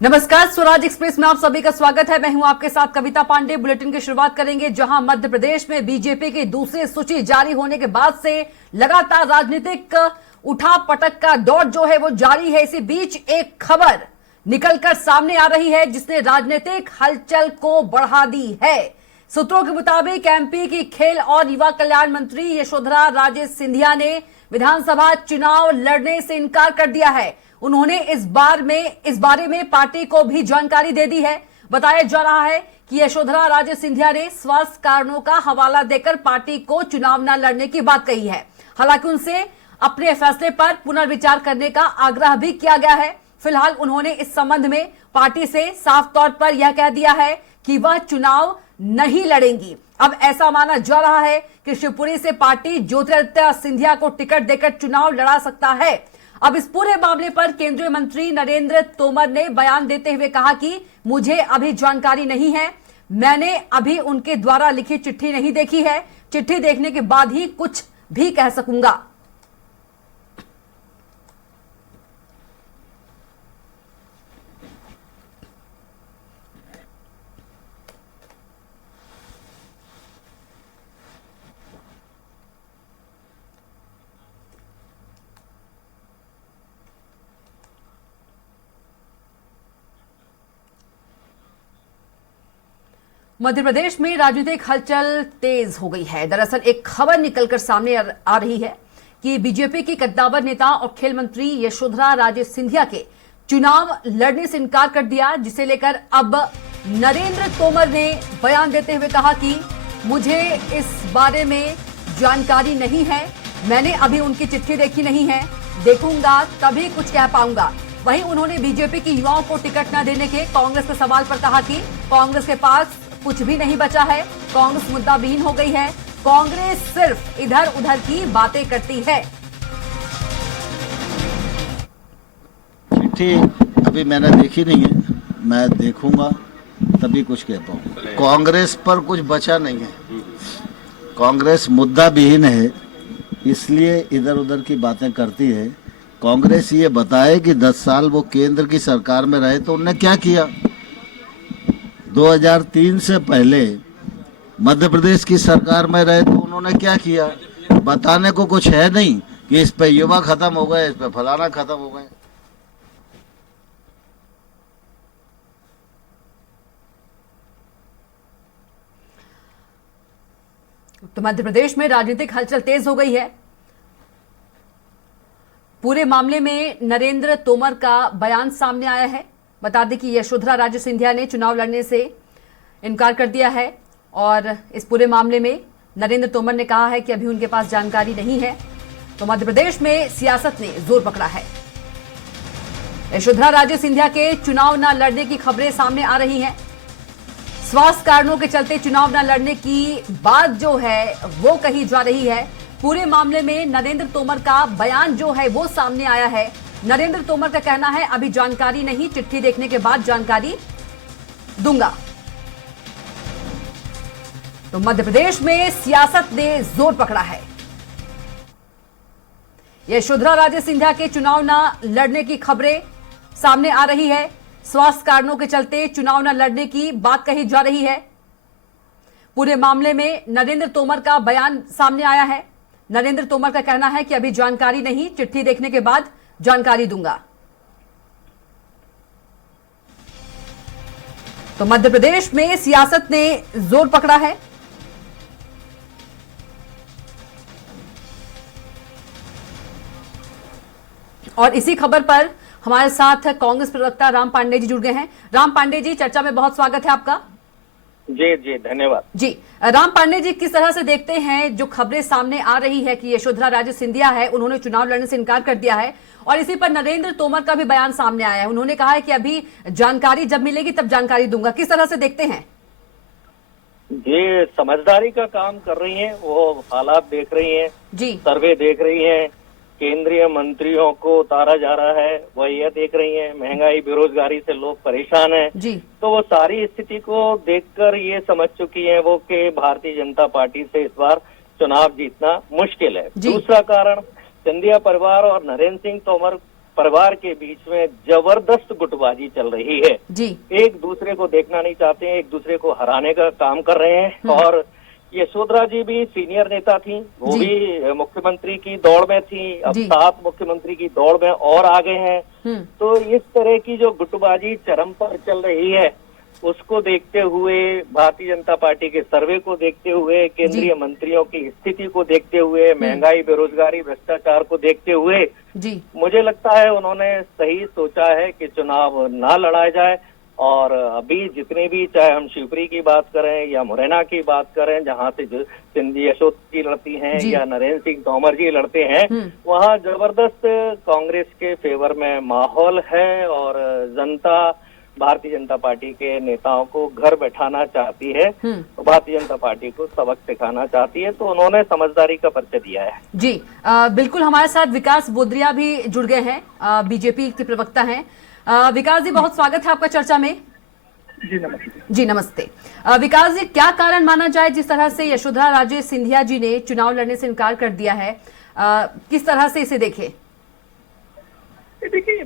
नमस्कार, स्वराज एक्सप्रेस में आप सभी का स्वागत है। मैं हूं आपके साथ कविता पांडे। बुलेटिन की शुरुआत करेंगे जहां मध्य प्रदेश में बीजेपी की दूसरी सूची जारी होने के बाद से लगातार राजनीतिक उठापटक का दौर जो है वो जारी है। इसी बीच एक खबर निकलकर सामने आ रही है जिसने राजनीतिक हलचल को बढ़ा दी है। सूत्रों के मुताबिक एमपी की खेल और युवा कल्याण मंत्री यशोधरा राजे सिंधिया ने विधानसभा चुनाव लड़ने से इनकार कर दिया है। उन्होंने इस बारे में पार्टी को भी जानकारी दे दी है। बताया जा रहा है कि यशोधरा राजे सिंधिया ने स्वास्थ्य कारणों का हवाला देकर पार्टी को चुनाव न लड़ने की बात कही है। हालांकि उनसे अपने फैसले पर पुनर्विचार करने का आग्रह भी किया गया है। फिलहाल उन्होंने इस संबंध में पार्टी से साफ तौर पर यह कह दिया है कि वह चुनाव नहीं लड़ेंगी। अब ऐसा माना जा रहा है कि शिवपुरी से पार्टी ज्योतिरादित्य सिंधिया को टिकट देकर चुनाव लड़ा सकता है। अब इस पूरे मामले पर केंद्रीय मंत्री नरेंद्र तोमर ने बयान देते हुए कहा कि मुझे अभी जानकारी नहीं है, मैंने अभी उनके द्वारा लिखी चिट्ठी नहीं देखी है, चिट्ठी देखने के बाद ही कुछ भी कह सकूंगा। मध्य प्रदेश में राजनीतिक हलचल तेज हो गई है। दरअसल एक खबर निकलकर सामने आ रही है कि बीजेपी की कद्दावर नेता और खेल मंत्री यशोधरा राजे सिंधिया के चुनाव लड़ने से इनकार कर दिया, जिसे लेकर अब नरेंद्र तोमर ने बयान देते हुए कहा कि मुझे इस बारे में जानकारी नहीं है, मैंने अभी उनकी चिट्ठी देखी नहीं है, देखूंगा तभी कुछ कह पाऊंगा। वहीं उन्होंने बीजेपी की युवाओं को टिकट न देने के कांग्रेस के सवाल पर कहा कि कांग्रेस के पास कुछ भी नहीं बचा है, कांग्रेस मुद्दा विहीन हो गई है, कांग्रेस सिर्फ इधर उधर की बातें करती है। चिट्ठी अभी मैंने देखी नहीं है, मैं देखूंगा तभी कुछ कह पाऊंगा। कांग्रेस पर कुछ बचा नहीं है, कांग्रेस मुद्दा विहीन है, इसलिए इधर उधर की बातें करती है। कांग्रेस ये बताए कि 10 साल वो केंद्र की सरकार में रहे तो उन्होंने क्या किया। 2003 से पहले मध्य प्रदेश की सरकार में रहे तो उन्होंने क्या किया। बताने को कुछ है नहीं कि इस पे युवा खत्म हो गए, इस पे फलाना खत्म हो गए। तो मध्य प्रदेश में राजनीतिक हलचल तेज हो गई है। पूरे मामले में नरेंद्र तोमर का बयान सामने आया है। बता दें कि यशोधरा राजे सिंधिया ने चुनाव लड़ने से इनकार कर दिया है और इस पूरे मामले में नरेंद्र तोमर ने कहा है कि अभी उनके पास जानकारी नहीं है। तो मध्य प्रदेश में सियासत ने जोर पकड़ा है। यशोधरा राजे सिंधिया के चुनाव न लड़ने की खबरें सामने आ रही हैं। स्वास्थ्य कारणों के चलते चुनाव न लड़ने की बात जो है वो कही जा रही है। पूरे मामले में नरेंद्र तोमर का बयान जो है वो सामने आया है। नरेंद्र तोमर का कहना है अभी जानकारी नहीं, चिट्ठी देखने के बाद जानकारी दूंगा। तो मध्य प्रदेश में सियासत ने जोर पकड़ा है। यशोधरा राजे सिंधिया के चुनाव न लड़ने की खबरें सामने आ रही है। स्वास्थ्य कारणों के चलते चुनाव न लड़ने की बात कही जा रही है। पूरे मामले में नरेंद्र तोमर का बयान सामने आया है। नरेंद्र तोमर का कहना है कि अभी जानकारी नहीं, चिट्ठी देखने के बाद जानकारी दूंगा। तो मध्य प्रदेश में सियासत ने जोर पकड़ा है। और इसी खबर पर हमारे साथ कांग्रेस प्रवक्ता राम पांडे जी जुड़ गए हैं। राम पांडे जी, चर्चा में बहुत स्वागत है आपका। जी जी, धन्यवाद जी। राम पांडे जी, किस तरह से देखते हैं जो खबरें सामने आ रही है कि यशोधरा राजे सिंधिया है, उन्होंने चुनाव लड़ने से इनकार कर दिया है और इसी पर नरेंद्र तोमर का भी बयान सामने आया है। उन्होंने कहा है कि अभी जानकारी जब मिलेगी तब जानकारी दूंगा। किस तरह से देखते हैं? जी, समझदारी का काम कर रही हैं, वो हालात देख रही हैं जी, सर्वे देख रही हैं, केंद्रीय मंत्रियों को उतारा जा रहा है वह यह देख रही हैं, महंगाई बेरोजगारी से लोग परेशान हैं जी। तो वो सारी स्थिति को देखकर ये समझ चुकी हैं वो कि भारतीय जनता पार्टी से इस बार चुनाव जीतना मुश्किल है। दूसरा कारण, सिंधिया परिवार और नरेंद्र सिंह तोमर परिवार के बीच में जबरदस्त गुटबाजी चल रही है। जी। एक दूसरे को देखना नहीं चाहते हैं, एक दूसरे को हराने का काम कर रहे हैं। और यशोधरा जी भी सीनियर नेता थी, वो जी। भी मुख्यमंत्री की दौड़ में थी, अब जी। 7 मुख्यमंत्री की दौड़ में और आगे हैं। तो इस तरह की जो गुटबाजी चरम पर चल रही है, उसको देखते हुए, भारतीय जनता पार्टी के सर्वे को देखते हुए, केंद्रीय मंत्रियों की स्थिति को देखते हुए, महंगाई, बेरोजगारी, भ्रष्टाचार को देखते हुए जी। मुझे लगता है उन्होंने सही सोचा है कि चुनाव ना लड़ा जाए। और अभी जितने भी, चाहे हम शिवपुरी की बात करें या मुरैना की बात करें, जहां से यशोध जी लड़ती हैं या नरेंद्र सिंह तोमर जी लड़ते हैं, वहां जबरदस्त कांग्रेस के फेवर में माहौल है और जनता भारतीय जनता पार्टी के नेताओं को घर बैठाना चाहती है, भारतीय जनता पार्टी को सबक सिखाना चाहती है। तो उन्होंने समझदारी का परिचय दिया है। जी, बिल्कुल हमारे साथ विकास बोदरिया भी जुड़ गए हैं, बीजेपी के प्रवक्ता हैं। विकास जी, बहुत स्वागत है आपका चर्चा में। जी नमस्ते। जी नमस्ते। विकास जी, क्या कारण माना जाए जिस तरह से यशोधरा राजे सिंधिया जी ने चुनाव लड़ने से इनकार कर दिया है, किस तरह से इसे देखें? देखिए,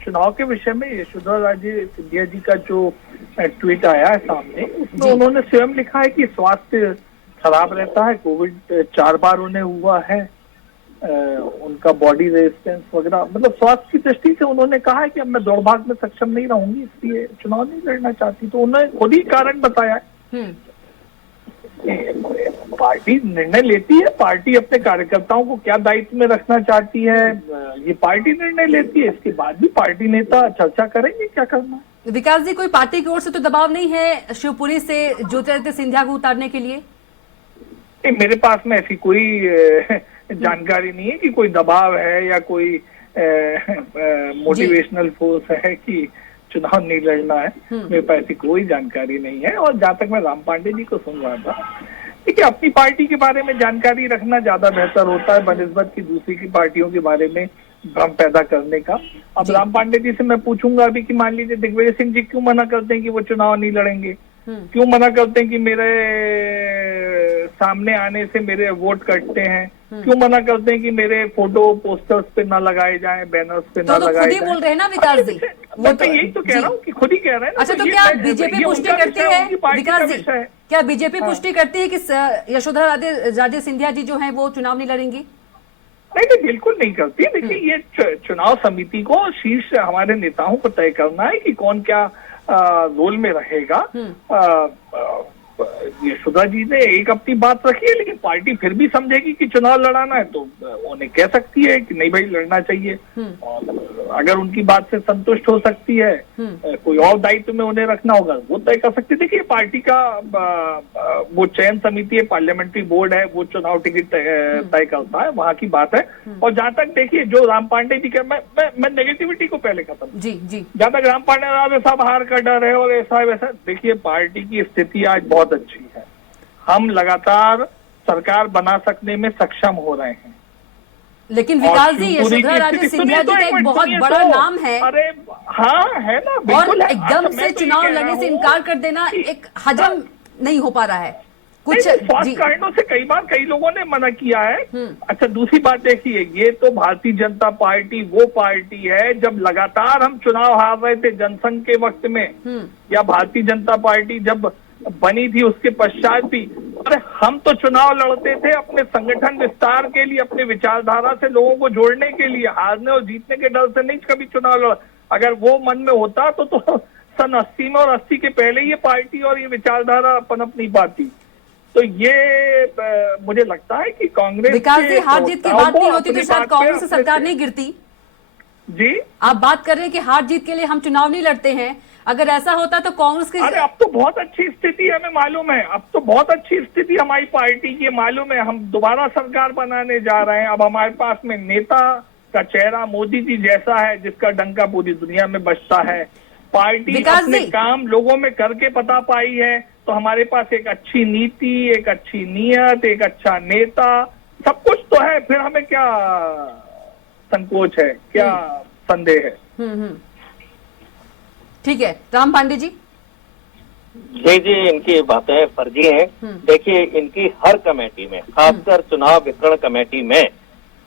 चुनाव के विषय में यशोधरा राजे सिंधिया जी का जो ट्वीट आया है सामने, उसमें उन्होंने स्वयं लिखा है कि स्वास्थ्य खराब रहता है, कोविड 4 बार उन्हें हुआ है, उनका बॉडी रेजिस्टेंस वगैरह, मतलब स्वास्थ्य की दृष्टि से उन्होंने कहा है कि अब मैं दौड़ भाग में सक्षम नहीं रहूंगी, इसलिए चुनाव नहीं लड़ना चाहती। तो उन्होंने खुद ही कारण बताया है। पार्टी निर्णय लेती है, पार्टी अपने कार्यकर्ताओं को क्या दायित्व में रखना चाहती है, ये पार्टी निर्णय लेती है। इसके बाद भी पार्टी नेता चर्चा करेंगे क्या करना है। विकास जी, कोई पार्टी की ओर से तो दबाव नहीं है शिवपुरी से ज्योतिरादित्य सिंधिया को उतारने के लिए? मेरे पास में ऐसी कोई जानकारी नहीं है कि कोई दबाव है या कोई मोटिवेशनल फोर्स है कि चुनाव नहीं लड़ना है। मेरे पास ऐसी कोई जानकारी नहीं है। और जहां तक मैं राम पांडे जी को सुन रहा था, देखिए, अपनी पार्टी के बारे में जानकारी रखना ज्यादा बेहतर होता है बनिस्बत की दूसरी की पार्टियों के बारे में भ्रम पैदा करने का। अब राम पांडे जी से मैं पूछूंगा अभी कि मान लीजिए दिग्विजय सिंह जी क्यों मना करते हैं कि वो चुनाव नहीं लड़ेंगे, क्यों मना करते हैं कि मेरे सामने आने से मेरे वोट कटते हैं, क्यों मना करते हैं कि मेरे फोटो पोस्टर्स पे ना लगाए जाए, बैनर्स पे ना लगाए जाए। खुद ही बोल रहे हैं ना विकास जी, वो तो यही तो कह रहा हूँ कि खुद ही कह रहे हैं ना। अच्छा, तो क्या बीजेपी पुष्टि करती है विकास जी, क्या बीजेपी पुष्टि करती है कि यशोधरा राजे सिंधिया जी जो हैं वो चुनाव नहीं लड़ेंगी? नहीं, बिल्कुल नहीं करती। देखिए, ये चुनाव समिति को, शीर्ष हमारे नेताओं को तय करना है कि कौन क्या रोल में रहेगा। यशोधरा जी ने एक अपनी बात रखी है, लेकिन पार्टी फिर भी समझेगी कि चुनाव लड़ाना है तो उन्हें कह सकती है कि नहीं भाई लड़ना चाहिए। और अगर उनकी बात से संतुष्ट हो सकती है, कोई और दायित्व में उन्हें रखना होगा, वो तय कर सकती है। देखिए, पार्टी का वो चयन समिति है, पार्लियामेंट्री बोर्ड है, वो चुनाव टिकट तय करता है, वहां की बात है। और जहां तक देखिए, जो राम पांडे जी का, मैं नेगेटिविटी को पहले खत्म, जी जी, जहां तक राम पांडे साहब हार का डर है और ऐसा वैसा, देखिए, पार्टी की स्थिति आज बहुत अच्छी है। हम लगातार सरकार बना सकने में सक्षम हो रहे हैं। लेकिन विकास जी, यशोधरा राजे सिंधिया जी का एक बहुत बड़ा नाम है। अरे हाँ, है ना, और बिल्कुल है। एकदम अच्छा, से चुनाव लड़ने से इनकार कर देना एक हजम नहीं हो पा रहा है कुछ। स्वास्थ्य कारणों से कई लोगों ने मना किया है। अच्छा, दूसरी बात देखिए, ये तो भारतीय जनता पार्टी वो पार्टी है, जब लगातार हम चुनाव हार रहे थे जनसंघ के वक्त में, या भारतीय जनता पार्टी जब बनी थी उसके पश्चात भी, अरे हम तो चुनाव लड़ते थे अपने संगठन विस्तार के लिए, अपने विचारधारा से लोगों को जोड़ने के लिए, हारने और जीतने के डर से नहीं कभी चुनाव लड़। अगर वो मन में होता तो सन 80 में और 80 के पहले ये पार्टी और ये विचारधारा पनप नहीं पाती। तो ये मुझे लगता है कि कांग्रेस, विकास जी, हार जीत की बात नहीं होती तो शायद कांग्रेस से सरकार नहीं गिरती। जी, आप बात कर रहे हैं कि हार जीत के लिए हम चुनाव नहीं लड़ते हैं, अगर ऐसा होता तो कांग्रेस की, अरे अब तो बहुत अच्छी स्थिति हमें मालूम है, अब तो बहुत अच्छी स्थिति हमारी पार्टी की मालूम है। हम दोबारा सरकार बनाने जा रहे हैं। अब हमारे पास में नेता का चेहरा मोदी जी जैसा है, जिसका डंका पूरी दुनिया में बजता है। पार्टी अपने काम लोगों में करके पता पाई है। तो हमारे पास एक अच्छी नीति, एक अच्छी नीयत, एक अच्छा नेता, सब कुछ तो है। फिर हमें क्या संकोच है, क्या संदेह है। ठीक है, राम पांडे जी। जी, इनकी बातें फर्जी हैं। देखिए, इनकी हर कमेटी में, खासकर चुनाव वितरण कमेटी में,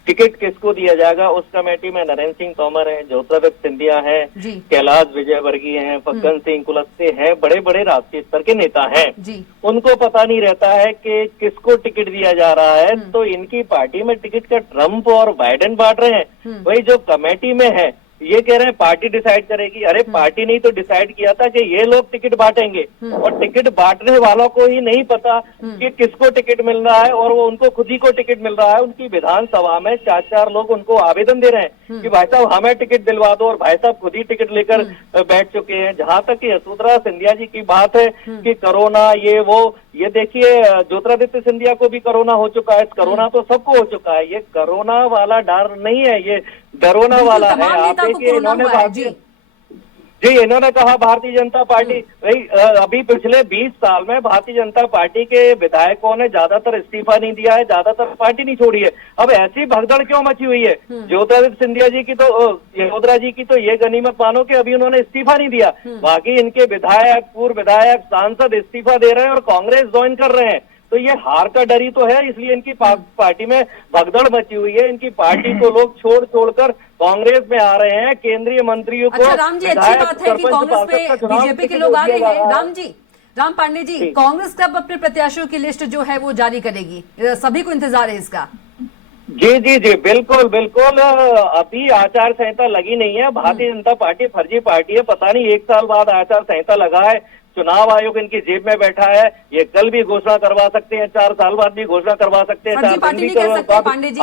टिकट किसको दिया जाएगा। उस कमेटी में नरेंद्र सिंह तोमर हैं, ज्योतिरादित्य सिंधिया हैं, जी कैलाश विजयवर्गीय हैं, फग्गन सिंह कुलस्ते हैं, बड़े बड़े राष्ट्रीय स्तर के नेता हैं। जी उनको पता नहीं रहता है कि किसको टिकट दिया जा रहा है, तो इनकी पार्टी में टिकट का ट्रम्प और बाइडेन बांट रहे हैं। वही जो कमेटी में है ये कह रहे हैं पार्टी डिसाइड करेगी। अरे पार्टी ने तो डिसाइड किया था कि ये लोग टिकट बांटेंगे, और टिकट बांटने वालों को ही नहीं पता कि किसको टिकट मिल रहा है, और वो उनको खुद ही को टिकट मिल रहा है। उनकी विधानसभा में 4-4 लोग उनको आवेदन दे रहे हैं कि भाई साहब हमें टिकट दिलवा दो, और भाई साहब खुद ही टिकट लेकर बैठ चुके हैं। जहां तक कि यशोधरा सिंधिया जी की बात है कि कोरोना ये वो, ये देखिए ज्योतिरादित्य सिंधिया को भी कोरोना हो चुका है। कोरोना तो सबको हो चुका है, ये कोरोना वाला डर नहीं है, ये डरोना वाला है। आप देखिए इन्होंने कहा भारतीय जनता पार्टी, अभी पिछले 20 साल में भारतीय जनता पार्टी के विधायकों ने ज्यादातर इस्तीफा नहीं दिया है, ज्यादातर पार्टी नहीं छोड़ी है। अब ऐसी भगदड़ क्यों मची हुई है? ज्योतिरादित्य सिंधिया जी की तो, यशोधरा जी की तो ये गनीमत मानो कि अभी उन्होंने इस्तीफा नहीं दिया, बाकी इनके विधायक, पूर्व विधायक, सांसद इस्तीफा दे रहे हैं और कांग्रेस ज्वाइन कर रहे हैं। तो ये हार का डर ही तो है, इसलिए इनकी पार्टी में भगदड़ मची हुई है। इनकी पार्टी को लोग छोड़कर कांग्रेस में आ रहे हैं। केंद्रीय मंत्रियों को, अच्छा राम जी, अच्छी बात है कि कांग्रेस में बीजेपी के लोग आ रहे हैं। राम पांडे जी, कांग्रेस कब अपने प्रत्याशियों की लिस्ट जो है वो जारी करेगी? सभी को इंतजार है इसका। जी जी जी, बिल्कुल बिल्कुल। अभी आचार संहिता लगी नहीं है। भारतीय जनता पार्टी फर्जी पार्टी है, पता नहीं 1 साल बाद आचार संहिता लगा है। चुनाव आयोग इनकी जेब में बैठा है, ये कल भी घोषणा करवा सकते हैं, 4 साल बाद भी घोषणा करवा सकते हैं, 4 दिन भी करवा सकते हैं पांडे जी।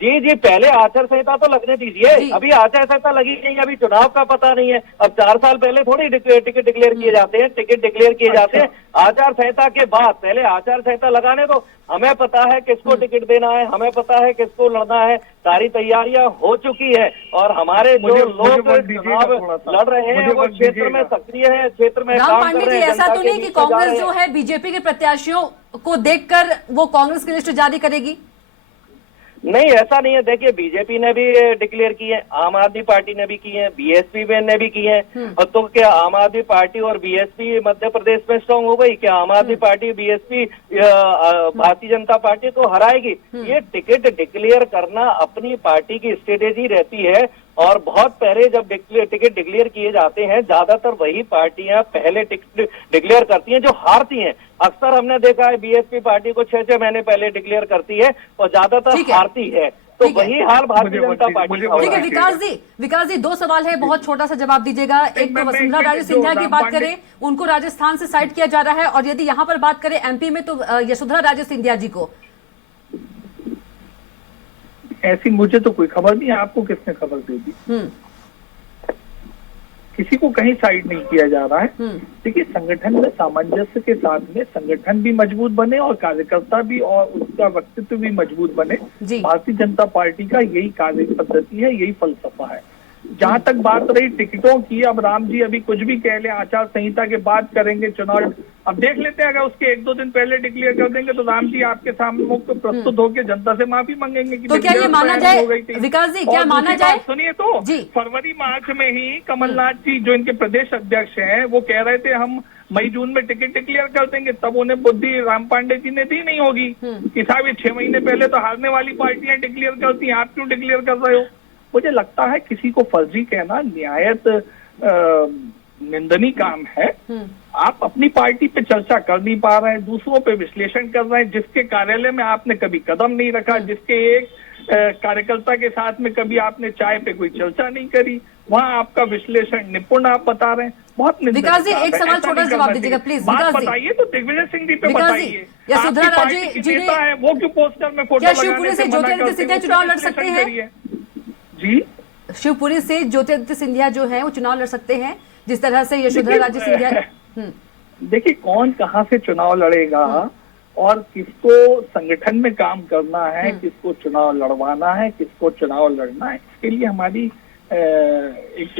जी जी, पहले आचार संहिता तो लगने दीजिए। अभी आचार संहिता लगी नहीं, अभी चुनाव का पता नहीं है। अब 4 साल पहले थोड़ी टिकट डिक्लेयर किए जाते हैं, टिकट डिक्लेयर किए जाते हैं आचार संहिता के बाद। पहले आचार संहिता लगाने दो, हमें पता है किसको टिकट देना है, हमें पता है किसको लड़ना है, सारी तैयारियां हो चुकी है। और हमारे जो लोग चुनाव लड़ रहे हैं वो क्षेत्र में सक्रिय है, क्षेत्र में काम कर रहे हैं। ऐसा तो नहीं कि कांग्रेस जो है बीजेपी के प्रत्याशियों को देखकर वो कांग्रेस की लिस्ट जारी करेगी? नहीं, ऐसा नहीं है। देखिए बीजेपी ने भी डिक्लेयर की है, आम आदमी पार्टी ने भी की है, बीएसपी ने भी की है। और तो क्या आम आदमी पार्टी और बीएसपी मध्य प्रदेश में स्ट्रांग हो गई? क्या आम आदमी party BSP Bharatiya Janata party को हराएगी? ये टिकट डिक्लेयर करना अपनी पार्टी की स्ट्रेटेजी रहती है। और बहुत पहले जब टिकट डिक्लेयर किए जाते हैं, ज्यादातर वही पार्टियां पहले टिकट डिक्लेयर करती हैं जो हारती हैं। अक्सर हमने देखा है बीएसपी पार्टी को 6-6 महीने पहले डिक्लेयर करती है और ज्यादातर हारती है। तो वही हाल भारतीय जनता पार्टी का। ठीक है विकास जी 2 सवाल है, बहुत छोटा सा जवाब दीजिएगा। एक तो वसुंधरा राजे सिंधिया की बात करें, उनको राजस्थान से साइड किया जा रहा है, और यदि यहाँ पर बात करें एमपी में तो यशोधरा राजे सिंधिया जी को। ऐसी मुझे तो कोई खबर नहीं है, आपको किसने खबर दे दी? किसी को कहीं साइड नहीं किया जा रहा है। देखिए संगठन में सामंजस्य के साथ में संगठन भी मजबूत बने और कार्यकर्ता भी और उसका व्यक्तित्व भी मजबूत बने। भारतीय जनता पार्टी का यही कार्य पद्धति है, यही फलसफा है। जहां तक बात रही टिकटों की, अब राम जी अभी कुछ भी कह ले, आचार संहिता के बाद करेंगे चुनाव, अब देख लेते हैं। अगर उसके 1-2 दिन पहले डिक्लेयर कर देंगे तो राम जी आपके सामने मुक्त प्रस्तुत होकर जनता से माफी मांगेंगे कि तो क्या ये माना जाए विकास जी, क्या माना जाए? सुनिए तो फरवरी मार्च में ही कमलनाथ जी जो इनके प्रदेश अध्यक्ष हैं वो कह रहे थे हम मई जून में टिकट डिक्लेयर कर देंगे, तब उन्हें बुद्धि राम पांडे जी ने दी नहीं होगी कि साहब ये 6 महीने पहले तो हारने वाली पार्टियां डिक्लेयर करती हैं, आप क्यों डिक्लेयर कर रहे हो? मुझे लगता है किसी को फर्जी कहना न्यायत निंदनीय काम है। आप अपनी पार्टी पे चर्चा कर नहीं पा रहे हैं, दूसरों पे विश्लेषण कर रहे हैं। जिसके कार्यालय में आपने कभी कदम नहीं रखा, जिसके एक कार्यकर्ता के साथ में कभी आपने चाय पे कोई चर्चा नहीं करी, वहाँ आपका विश्लेषण निपुण आप बता रहे हैं। बहुत विकास जी एक सवाल छोटा जवाब दीजिएगा प्लीज। बात बताइए तो दिग्विजय सिंह जी पे बताइए, यशोधरा राजे जी नेता है वो क्यों पोस्टर में फोटो शिवपुरी से ज्योतिरादित्य सिंधिया चुनाव लड़ सकते हैं? जी शिवपुरी से ज्योतिरादित्य सिंधिया जो है वो चुनाव लड़ सकते हैं जिस तरह से यशोधरा राजे सिंधिया? देखिए कौन कहां से चुनाव लड़ेगा और किसको संगठन में काम करना है, किसको चुनाव लड़वाना है, किसको चुनाव लड़ना है, इसके लिए हमारी एक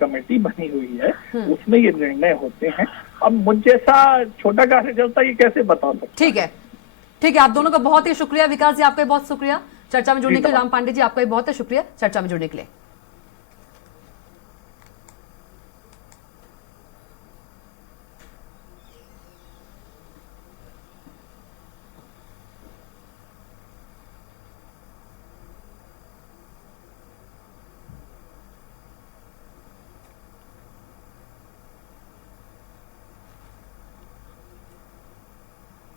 कमेटी बनी हुई है, उसमें ये निर्णय होते हैं। अब मुझ जैसा छोटा कार्यकर्ता ये कैसे बता सकता? ठीक है, आप दोनों का बहुत ही शुक्रिया। विकास जी आपका भी बहुत शुक्रिया चर्चा में जुड़ने के लिए। राम पांडे जी आपका भी बहुत शुक्रिया चर्चा में जुड़ने के लिए।